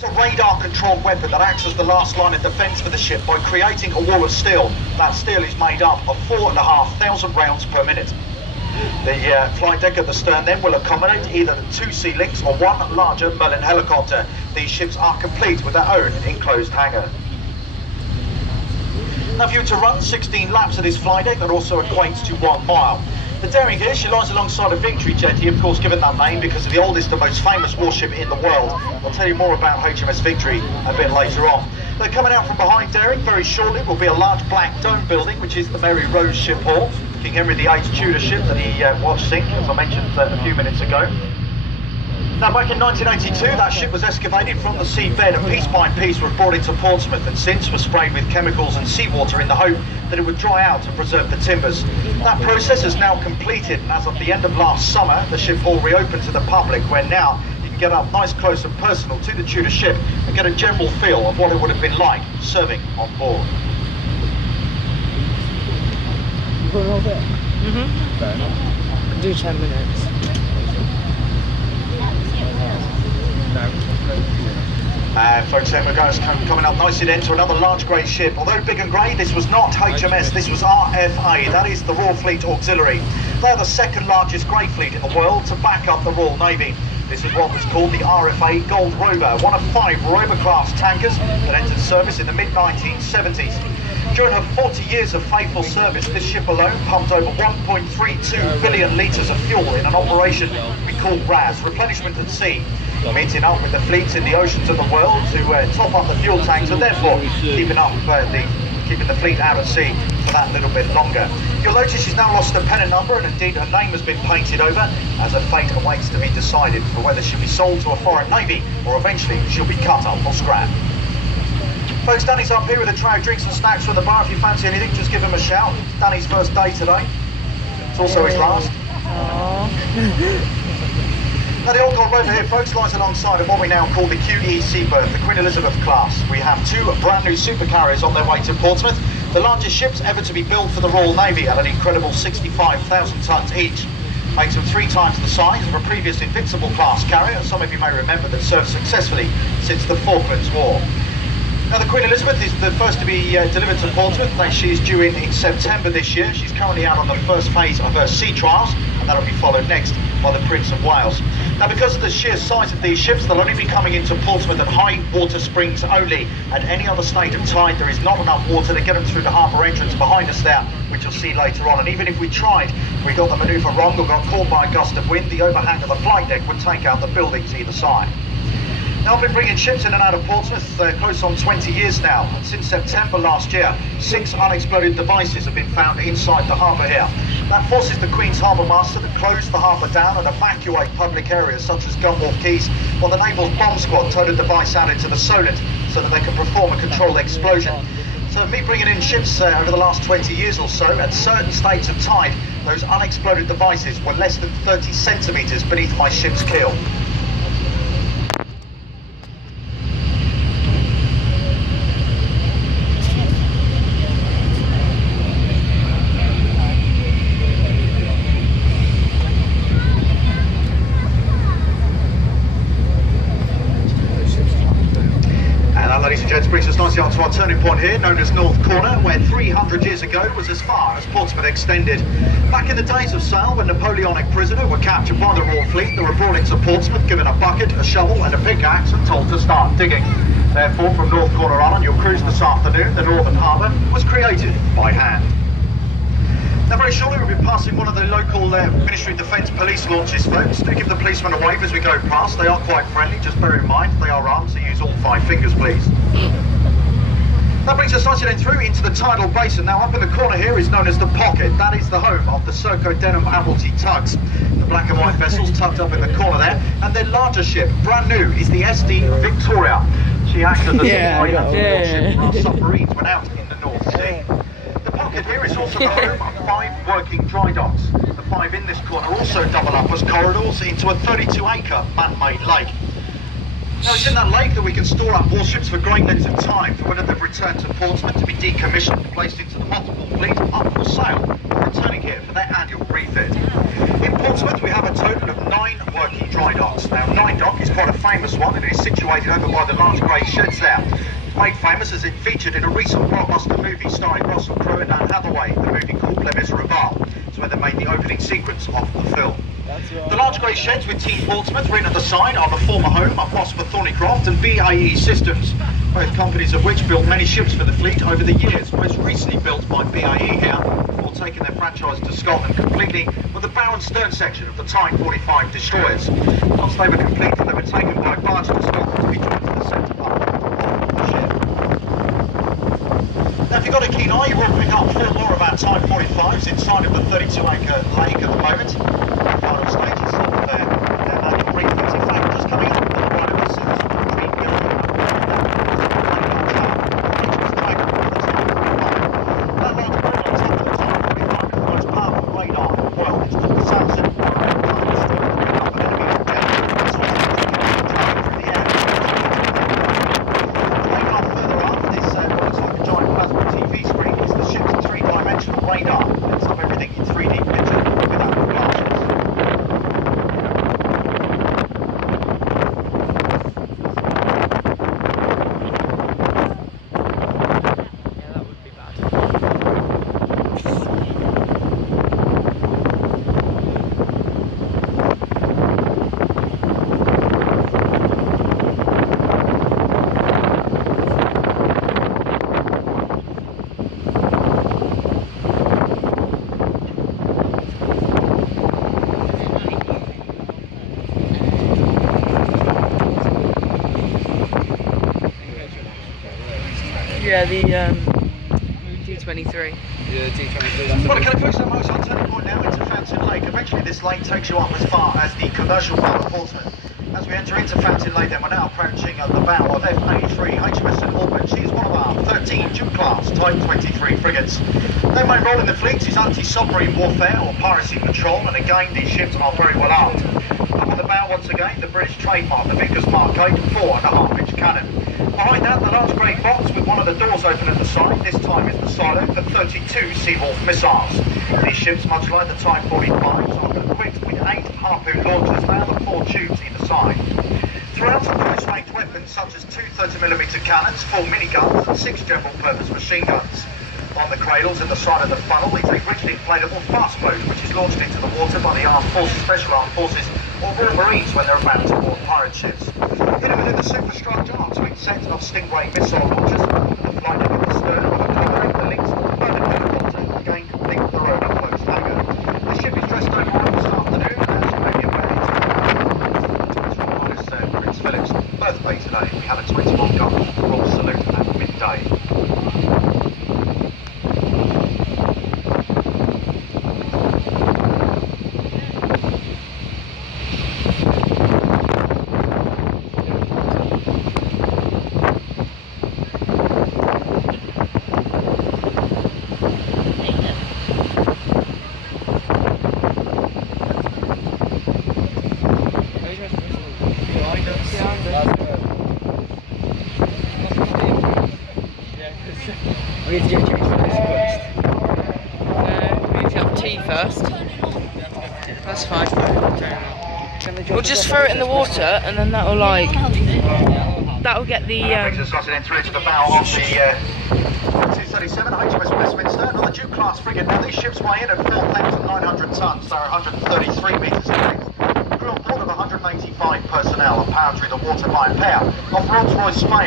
It's a radar-controlled weapon that acts as the last line of defence for the ship by creating a wall of steel. That steel is made up of 4,500 rounds per minute. The flight deck at the stern then will accommodate either the 2 Sea Lynx or 1 larger Merlin helicopter. These ships are complete with their own enclosed hangar. Now, if you were to run 16 laps of this flight deck, that also equates to 1 mile. The Daring here, she lies alongside a Victory jetty, of course given that name because of the oldest and most famous warship in the world. I'll tell you more about HMS Victory a bit later on. They're coming out from behind Daring very shortly will be a large black dome building, which is the Mary Rose ship hall, King Henry VIII's Tudor ship that he watched sink, as I mentioned a few minutes ago. Now, back in 1982, that ship was excavated from the seabed and piece by piece was brought into Portsmouth and since was sprayed with chemicals and seawater in the hope that it would dry out and preserve the timbers. That process is now completed, and as of the end of last summer, the ship hall reopened to the public, where now you can get up nice, close and personal to the Tudor ship and get a general feel of what it would have been like serving on board. You got all that? Fair enough. Do 10 minutes. Folks, we're coming up nicely then to another large grey ship. Although big and grey, this was not HMS, this was RFA, that is the Royal Fleet Auxiliary. They're the second largest grey fleet in the world to back up the Royal Navy. This is what was called the RFA Gold Rover, one of 5 Rover-class tankers that entered service in the mid-1970s. During her 40 years of faithful service, this ship alone pumped over 1.32 billion litres of fuel in an operation we call RAS, replenishment at sea, meeting up with the fleets in the oceans of the world to top up the fuel tanks and therefore keeping the fleet out at sea for that little bit longer. You'll notice she's now lost her pennant number and indeed her name has been painted over as her fate awaits to be decided for whether she'll be sold to a foreign navy or eventually she'll be cut up or scrapped. Folks, Danny's up here with a tray of drinks and snacks from the bar. If you fancy anything, just give him a shout. It's Danny's first day today. It's also his last. Now, the old Gold Rover here, folks, lies alongside of what we now call the QE Seabird, the Queen Elizabeth class. We have 2 brand new supercarriers on their way to Portsmouth, the largest ships ever to be built for the Royal Navy at an incredible 65,000 tonnes each. Makes them 3 times the size of a previous Invincible class carrier, some of you may remember, that served successfully since the Falklands War. Now, the Queen Elizabeth is the first to be delivered to Portsmouth. She is due in September this year. She's currently out on the first phase of her sea trials, and that'll be followed next by the Prince of Wales. Now, because of the sheer size of these ships, they'll only be coming into Portsmouth at high water springs only. At any other state of tide, there is not enough water to get them through the harbour entrance behind us there, which you'll see later on. And even if we tried, we got the manoeuvre wrong or got caught by a gust of wind, the overhang of the flight deck would take out the buildings either side. Now, I've been bringing ships in and out of Portsmouth close on 20 years now, and since September last year, 6 unexploded devices have been found inside the harbour here. That forces the Queen's Harbour Master to close the harbour down and evacuate public areas such as Gunwharf Quays, while the Naval's bomb squad towed a device out into the Solent so that they can perform a controlled explosion. So me bringing in ships over the last 20 years or so, at certain states of tide, those unexploded devices were less than 30 centimetres beneath my ship's keel. Ladies and gents, brings us nicely up to our turning point here, known as North Corner, where 300 years ago was as far as Portsmouth extended. Back in the days of sail, when Napoleonic prisoners were captured by the Royal Fleet, they were brought into Portsmouth, given a bucket, a shovel and a pickaxe and told to start digging. Therefore, from North Corner on your cruise this afternoon, the Northern Harbour was created by hand. Now, very shortly we'll be passing one of the local Ministry of Defence police launches, folks. Do give the policemen a wave as we go past. They are quite friendly, just bear in mind they are armed, so use all 5 fingers, please. That brings us nicely then through into the tidal basin. Now, up in the corner here is known as the Pocket. That is the home of the Serco Denham Admiralty tugs. The black and white vessels tucked up in the corner there. And their larger ship, brand new, is the SD Victoria. She acts as a ship for our submarines when out in the North Sea. The Pocket here is also the home of 5 working dry docks. The 5 in this corner also double up as corridors into a 32-acre man-made lake. Now, it's in that lake that we can store up warships for great lengths of time for when they've returned to Portsmouth to be decommissioned, placed into the multiple fleet, up for sale, and returning here for their annual refit. In Portsmouth, we have a total of 9 working dry docks. Now, 9 Dock is quite a famous one, and it is situated over by the large grey sheds there. It's made famous as it featured in a recent blockbuster movie starring Russell Crowe and Anne Hathaway, the movie called Les Miserables. It's where they made the opening sequence of the film. The large grey sheds with Team Portsmouth written at the side are the former home of Prosper Thornycroft and BAE Systems, both companies of which built many ships for the fleet over the years, most recently built by BAE here, before taking their franchise to Scotland completely with the bow and stern section of the Type 45 destroyers. Once they were completed, they were taken by barge to Scotland to be joined to the centre part of the ship. Now, if you've got a keen eye, you will pick up 4 more of our Type 45s inside of the 32-acre lake at the moment. The final stages of their annual refits. In fact, just coming up on the right of us is the Dream Building. That large boat on top of the Type 45 is the most powerful radar in the world. It's called the Samson. Up an enemy on deck. It's also through the air. Radar further up, this what looks like a giant plasma TV screen is the ship's 3-dimensional radar. It's up everything in 3D picture without the glasses. Yeah, the D23. Yeah, D23. Well, okay, folks, I'm on turning point now into Fountain Lake. Eventually, this lake takes you up as far as the commercial part of Portsmouth. As we enter into Fountain Lake, then we're now approaching the bow of F-83 HMS St Albans. She is one of our 13 Duke-class Type 23 frigates. Their main role in the fleet is anti-submarine warfare or piracy patrol, and again, these ships are very well armed. Up on the bow, once again, the British trademark, the Vickers Mark 8 4.5-inch cannon. Behind that, the large grey box with one of the doors open at the side. This time is the silo for 32 Seawolf missiles. These ships, much like the Type 45s, are equipped with 8 harpoon launchers, now the 4 tubes either side. Throughout are close-range weapons such as 2 30mm cannons, 4 miniguns and 6 general-purpose machine guns. On the cradles at the side of the funnel is a rigid inflatable fast boat which is launched into the water by the Armed Forces, Special Armed Forces or Royal Marines when they're about to board pirate ships. Hidden within the superstructure are 2 sets of Stingray missile launchers, the flight deck at the stern of a covering the links to the loaded helicopter, again complete with the Rover closed hangar. The ship is dressed overall this afternoon, as you may be aware, it's Prince Philip's birthday today. We had a 21-gun Royal salute at midday. We need to get changed for this first. We need to have tea first. That's fine. We'll just throw it in the water and then that'll like... That'll get the... Brings us slotted in through to the bow of the 237 HMS Westminster, another Duke-class frigate. Now these ships weigh in at 4,900 tons, they're 133 metres in length. Crew on board of 185 personnel are powered through the water by a pair of Rolls-Royce Spey